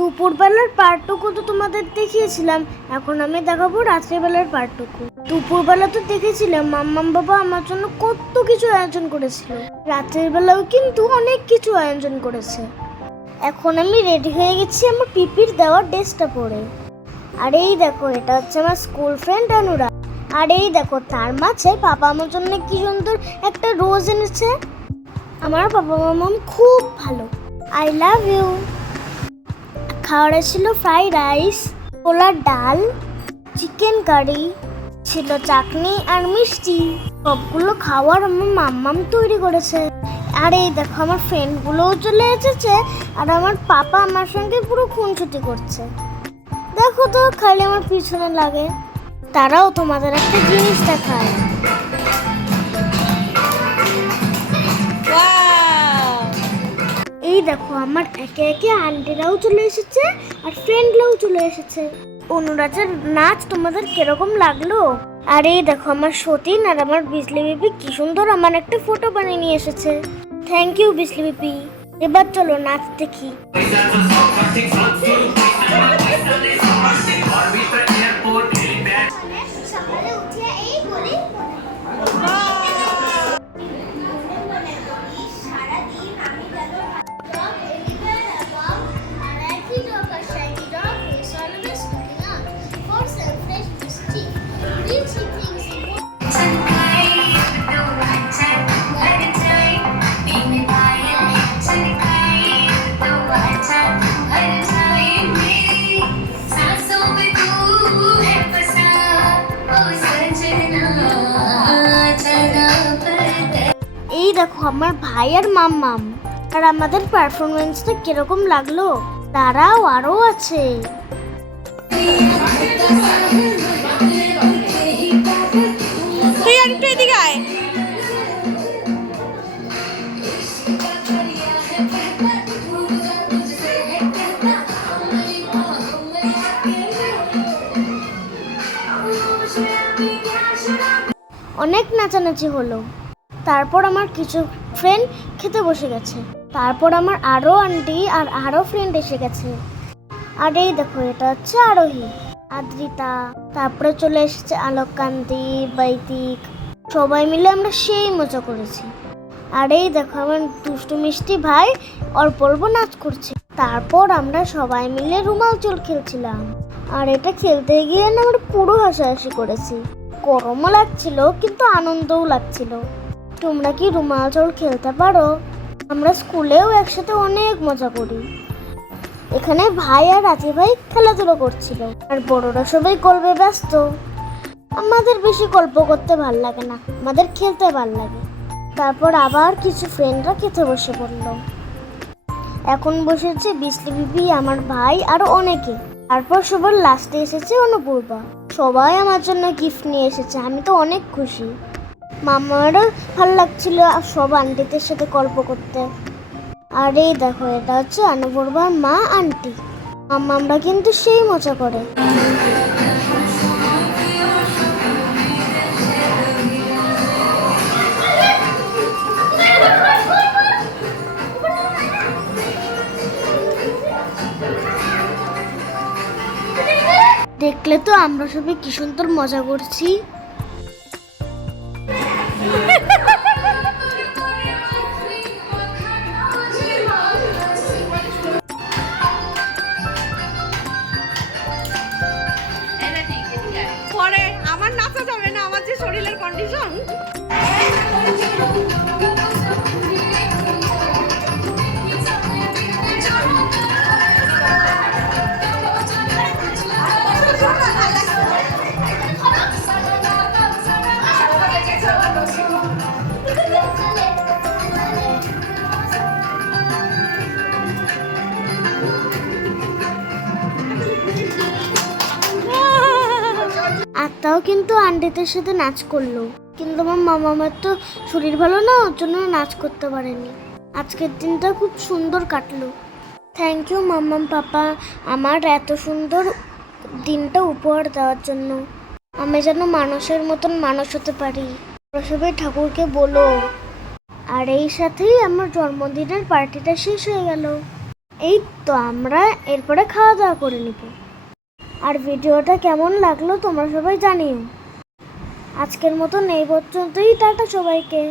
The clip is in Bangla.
দুপুরবেলার পার্টটুকু তো তোমাদের দেখিয়েছিলাম, এখন আমি দেখাবো রাত্রিবেলার পার্টটুকু। দুপুরবেলা তো দেখেছিলাম মাম্মাম বাবা আমার জন্য কত কিছু আয়োজন করেছিল, রাতের বেলাও কিন্তু অনেক কিছু আয়োজন করেছে। এখন আমি রেডি হয়ে গেছি আমার পিপির দেওয়া ড্রেসটা পরে। আর এই দেখো, এটা হচ্ছে আমার স্কুল ফ্রেন্ড অনুরা। আর এই দেখো, তার মাঝে পাপা আমার জন্য কি সুন্দর একটা রোজ এনেছে। আমার বাবা মাম্মাম খুব ভালো, আই লাভ ইউ। খাওয়ারে ছিল ফ্রাইড রাইস, ছোলার ডাল, চিকেন কারি, ছিল চাটনি আর মিষ্টি। সবগুলো খাওয়ার আমার মাম্মাম তৈরি করেছে। আর এই দেখো, আমার ফ্রেন্ডগুলোও চলে এসেছে। আর আমার পাপা আমার সঙ্গে পুরো খুনছুটি করছে। দেখো তো, খালি আমার পিছনে লাগে। তারাও তোমাদের একটা জিনিস দেখায়। এই দেখো, আমার একে একে আন্টিরাও চলে এসেছে আর ফ্রেন্ডরাও চলে এসেছে। অনুরাজের নাচ তোমাদের কিরকম লাগলো? আর এই দেখো, আমার সতীন আর আমার বিজলি বিপি কি সুন্দর আমার একটা ফটো বানিয়ে নিয়ে এসেছে। থ্যাংক ইউ বিজলি বিপি। এবার চলো নাচ দেখি। এই দেখো, আমার ভাই আর মাম্মাম। আর আমাদের পারফরমেন্সটা কিরকম লাগলো? তারাও আরো আছে। তুই একটু এদিকে আয়। অনেক নাচানাচি হলো। তারপর আমার কিছু ফ্রেন্ড খেতে বসে গেছে। তারপর আমার আরো আন্টি আর আরো ফ্রেন্ড এসে গেছে। আর এই দেখো, এটা হচ্ছে আরোহী, আদ্রিতা, তারপরে চলে এসেছে আলোককান্তি, বৈদিক। সবাই মিলে আমরা সেই মজা করেছি। আর এই দেখো, আমার দুষ্টু মিষ্টি ভাই অল্প অল্প নাচ করছে। তারপর আমরা সবাই মিলে রুমাল চোর খেলছিলাম। আর এটা খেলতে গিয়ে না আমরা পুরো হাসাহাসি করেছি। গরমও লাগছিল কিন্তু আনন্দও লাগছিল। তোমরা কি রুমাল চোর খেলতে পারো? আমরা স্কুলেও একসাথে অনেক মজা করি। এখানে ভাই আর রাজি ভাই খেলাধুলো করছিল আর বড়রা সবাই গল্পে ব্যস্ত। আমাদের বেশি গল্প করতে ভাল লাগে না, আমাদের খেলতে ভাল লাগে। তারপর আবার কিছু ফ্রেন্ডরা খেতে বসে পড়লো। এখন বসেছে বিজলি বিপি, আমার ভাই আর অনেকে। তারপর সবার লাস্টে এসেছে অনুপূর্বা। সবাই আমার জন্য গিফট নিয়ে এসেছে, আমি তো অনেক খুশি। মামারও ভালো লাগছিল সব আন্টিদের সাথে গল্প করতে। আর এই দেখো, এটা হচ্ছে অনুপূর্বার মা আন্টি। আমরা কিন্তু সেই মজা করে। দেখলে তো আমরা সবাই কি সুন্দর মজা করছি। পরে আমার নাচা যাবে না, আমার যে শরীরের কন্ডিশন। আত্মাও কিন্তু আন্টিদের সাথে নাচ করলো, কিন্তু আমার মামার তো শরীর ভালো না, ওর জন্য নাচ করতে পারেনি। আজকের দিনটা খুব সুন্দর কাটলো। থ্যাংক ইউ মাম্মাম পাপা, আমার এত সুন্দর দিনটা উপহার দেওয়ার জন্য। আমি যেন মানুষের মতন মানুষ হতে পারি, সবাই ঠাকুরকে বলো। আর এই সাথেই আমার জন্মদিনের পার্টিটা শেষ হয়ে গেল। এই তো আমরা এরপরে খাওয়া দাওয়া করে নিব। আর ভিডিওটা কেমন লাগলো তোমরা সবাই জানিও। আজকের মতন এই পর্যন্তই, টাটা সবাইকে।